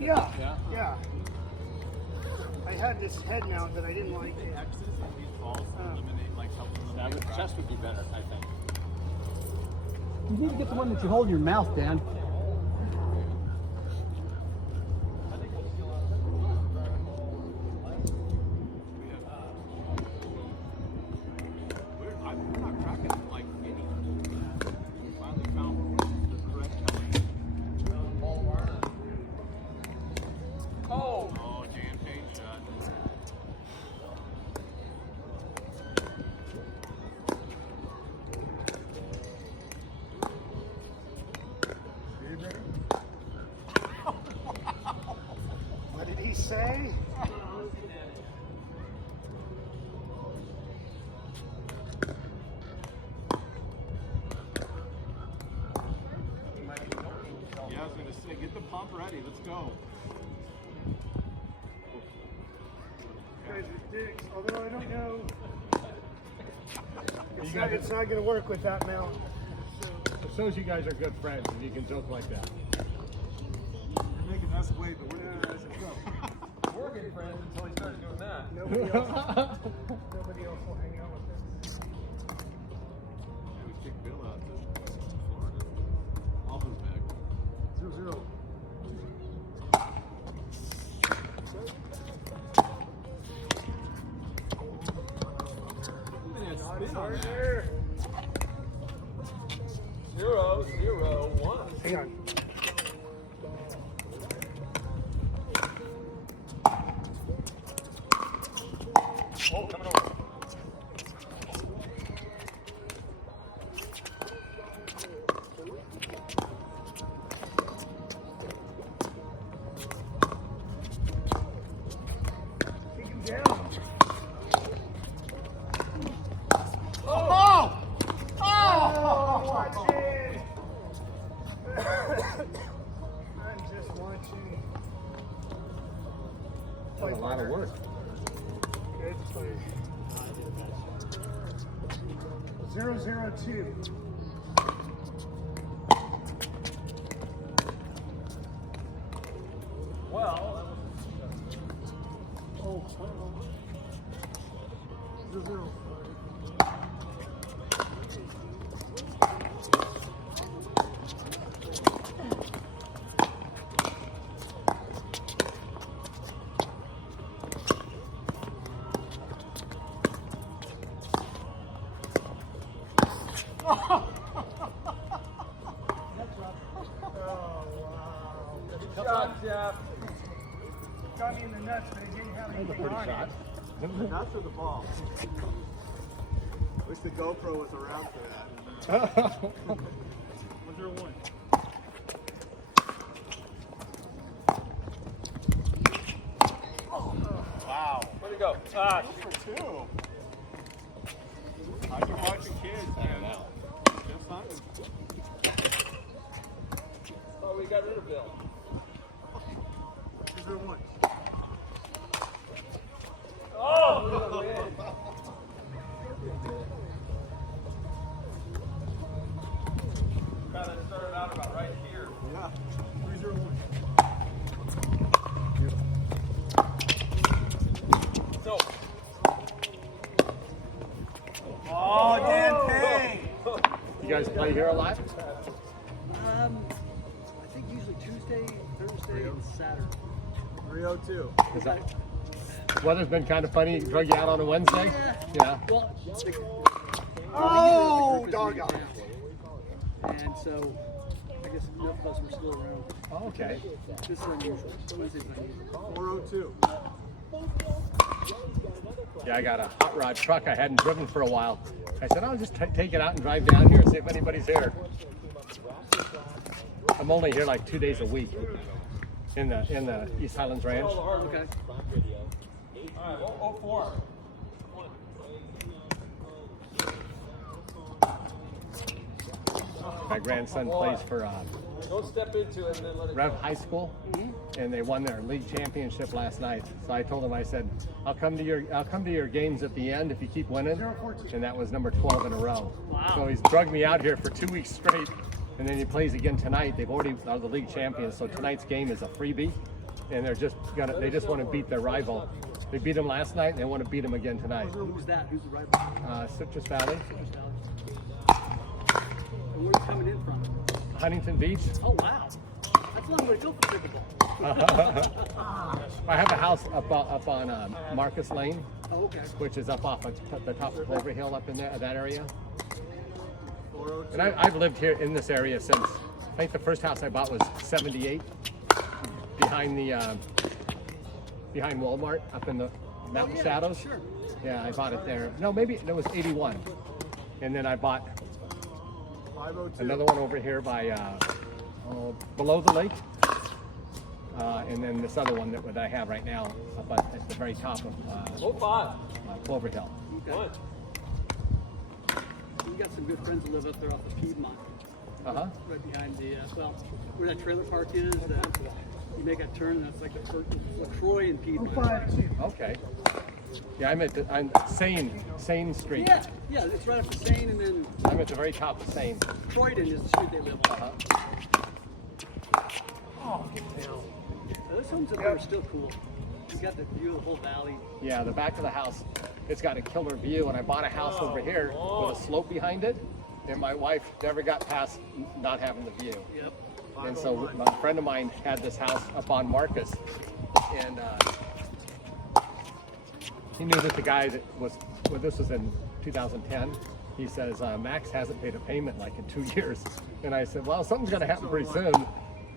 Yeah. Yeah? Yeah. I had this head mount that I didn't like. The X's and these balls eliminate, like, help them That eliminate would, chest would be better, I think. You need to get the one that you hold in your mouth, Dan. We're not cracking like any. We finally found the correct color. Oh, Dan Payne shot. What did he say? Yeah, I was gonna say, get the pump ready. Let's go. You guys are dicks, although I don't know. It's not going to work with that mount. It shows you guys are good friends and you can joke like that. You're making us wait, but we're gonna guys go. We're good friends until he started doing that. Nobody else will hang out with us. Yeah, we kicked Bill out to Florida. Off his back. 0-0. Look at that spin on that. 0, 0, 1. Hang on. Oh, coming over. Kick him down. Oh! Watch it. I'm just watching. That's a lot of work. Good play. 0-0-2. Well, Oh, 0-0. Oh, wow. good shot, Jeff. Got me in the nuts, but it didn't have That's a anything pretty on shot. it. Nuts or the ball? Wish the GoPro was around for that. 101. Wow. Where'd it go? Ah, For two. How's your wife and kids, man? Just hunting. oh, we got rid of Bill. 0-1. Oh, look at the wind. Kind of started out about right here. Yeah. 3-0-1. So, Oh, Dan Payne. You guys play here a lot? I think usually Tuesday, Thursday, and Saturday. 302. Is that, weather's been kind of funny. Drug you out on a Wednesday? Yeah. Well, Oh, doggone. and so I guess enough of us were still around. Oh, okay. This is unusual. Wednesday's unusual. 402. Yeah, I got a hot rod truck I hadn't driven for a while. I said, I'll just take it out and drive down here and see if anybody's here. I'm only here like 2 days a week in the East Highlands Ranch. Okay. all right, 04. My grandson plays for Don't step into it and then let it Rev go. High School, and they won their league championship last night. So I told him, I said, I'll come to your games at the end if you keep winning. And that was number 12 in a row. Wow. So he's drugged me out here for 2 weeks straight, and then he plays again tonight. They've already are the league champions, so tonight's game is a freebie. and they just want to beat their rival. They beat them last night, and they want to beat them again tonight. Who's that? Who's the rival? Citrus Valley, And where's it coming in from? Huntington Beach. Oh, wow. That's a long way to go for pickleball. I have a house up on Marcus Lane, Oh, okay. which is up off of the top of Clover Hill up in there, that area. And I've lived here in this area since, I think the first house I bought was 78, behind Walmart up in the Mountain yeah, Shadows. sure. Yeah, I bought it there. No, maybe it was 81. And then I bought another one over here by below the lake. And then this other one that I have right now up at the very top of Clover Hill. Okay. We got some good friends that live up there off the Piedmont, Uh-huh. right behind the, where that trailer park is. You make a turn, and that's like the LaCroix and Piedmont. Okay. Yeah, I'm Sane Street. Yeah, it's right up the Seine, and then I'm at the very top of Sane. Croydon is the street they live on. Those homes up there are still cool. You got the view of the whole valley. Yeah, the back of the house, it's got a killer view, and I bought a house over here with a slope behind it, and my wife never got past not having the view. Yep. And so a friend of mine had this house up on Marcus, and he knew that the guy that was, well, this was in 2010, he says, Max hasn't paid a payment like in 2 years. And I said, well, something's gonna happen pretty soon.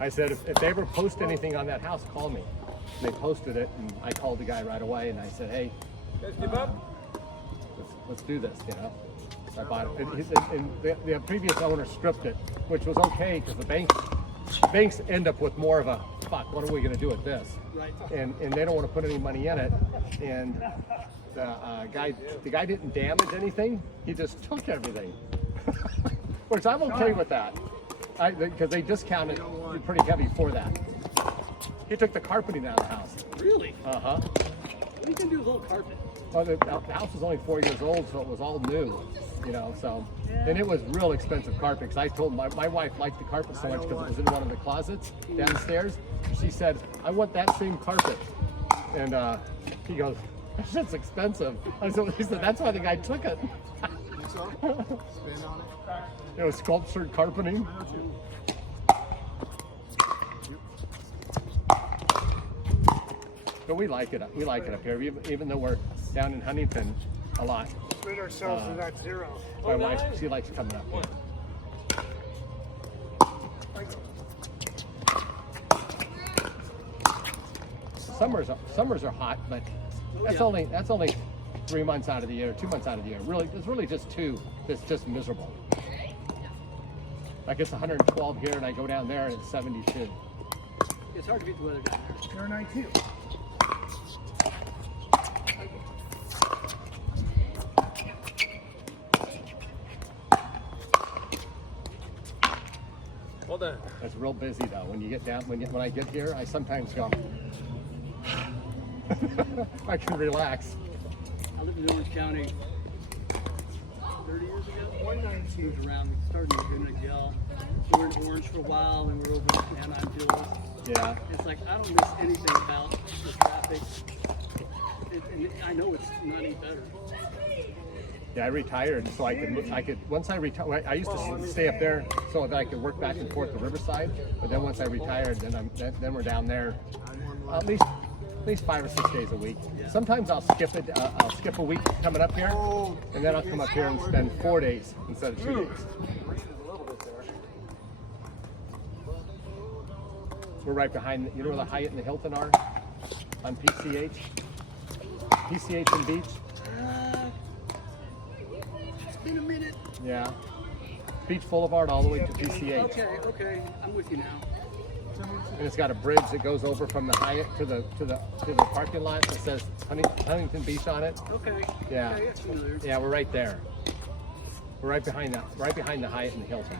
I said, if they ever post anything on that house, call me. And they posted it, and I called the guy right away, and I said, hey, let's do this, you know. So I bought it. And the previous owner stripped it, which was okay, because the banks end up with more of a, fuck, what are we gonna do with this? Right. And they don't want to put any money in it. And the guy didn't damage anything. He just took everything, which I'm okay with that, because they discounted pretty heavy for that. He took the carpeting out of the house. Really? Uh-huh. What are you gonna do with the whole carpet? Well, the house was only 4 years old, so it was all new, you know. So, and it was real expensive carpet. Because I told my wife liked the carpet so much because it was in one of the closets downstairs. She said, "I want that same carpet," and he goes, "That shit's expensive." He said, "That's why the guy took it." It was sculptured carpeting. But we like it. We like it up here, even though we're down in Huntington a lot. Split ourselves to that zero. My wife, she likes coming up here. Summers are hot, but that's only 3 months out of the year, 2 months out of the year. Really, it's really just two that's just miserable. Like it's 112 here, and I go down there and it's 72. It's hard to beat the weather down there. Fahrenheit too. Well done. It's real busy though. When you get down, when I get here, I sometimes go. I can relax. I lived in Orange County 30 years ago. Moved around. We started in Miguel. We were in Orange for a while, and we were over in Anaheim, Jules. Yeah. It's like I don't miss anything about the traffic. And I know it's not any better. Yeah, I retired so I could once I retired. I used to stay up there so that I could work back and forth to Riverside. But then once I retired, then we're down there at least 5 or 6 days a week. Sometimes I'll skip it. I'll skip a week coming up here, and then I'll come up here and spend 4 days instead of 2 days. We're right behind. You know where the Hyatt and the Hilton are? On PCH and Beach. It's been a minute. Yeah. Beach Boulevard all the way to PCH. Okay, I'm with you now. And it's got a bridge that goes over from the Hyatt to the parking lot that says Huntington Beach on it. Okay. Yeah. Okay, that's familiar. Yeah, we're right there. We're right behind that, right behind the Hyatt and the Hilton.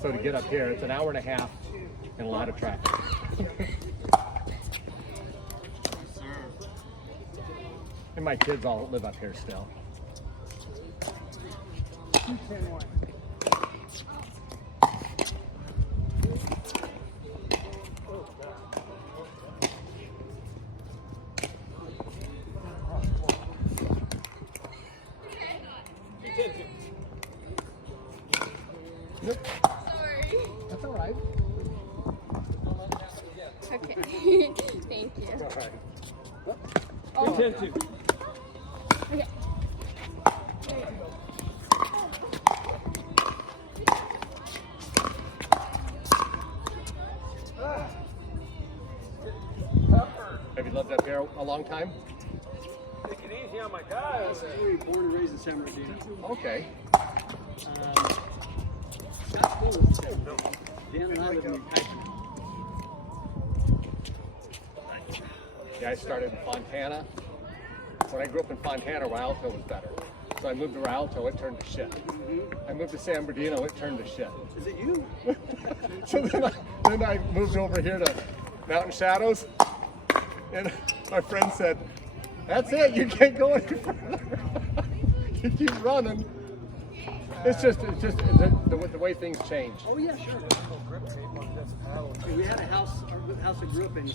So to get up here, it's an hour and a half and a lot of traffic. And my kids all live up here still. 210-1. Sorry. That's all right. Okay. Thank you. All right. Oh, Ten two. okay. Have you lived up here a long time? Take it easy on my guys. We were born and raised in San Bernardino. Okay. Got school in San Bernardino. Dan and I live in Tyson. Yeah, I started in Fontana. When I grew up in Fontana, Rialto was better. So I moved to Rialto, it turned to shit. I moved to San Bernardino, it turned to shit. Is it you? So then I moved over here to Mountain Shadows, and my friend said, "That's it, you can't go any further. You keep running." It's just the way things change. Oh yeah, sure. We had a house I grew up in.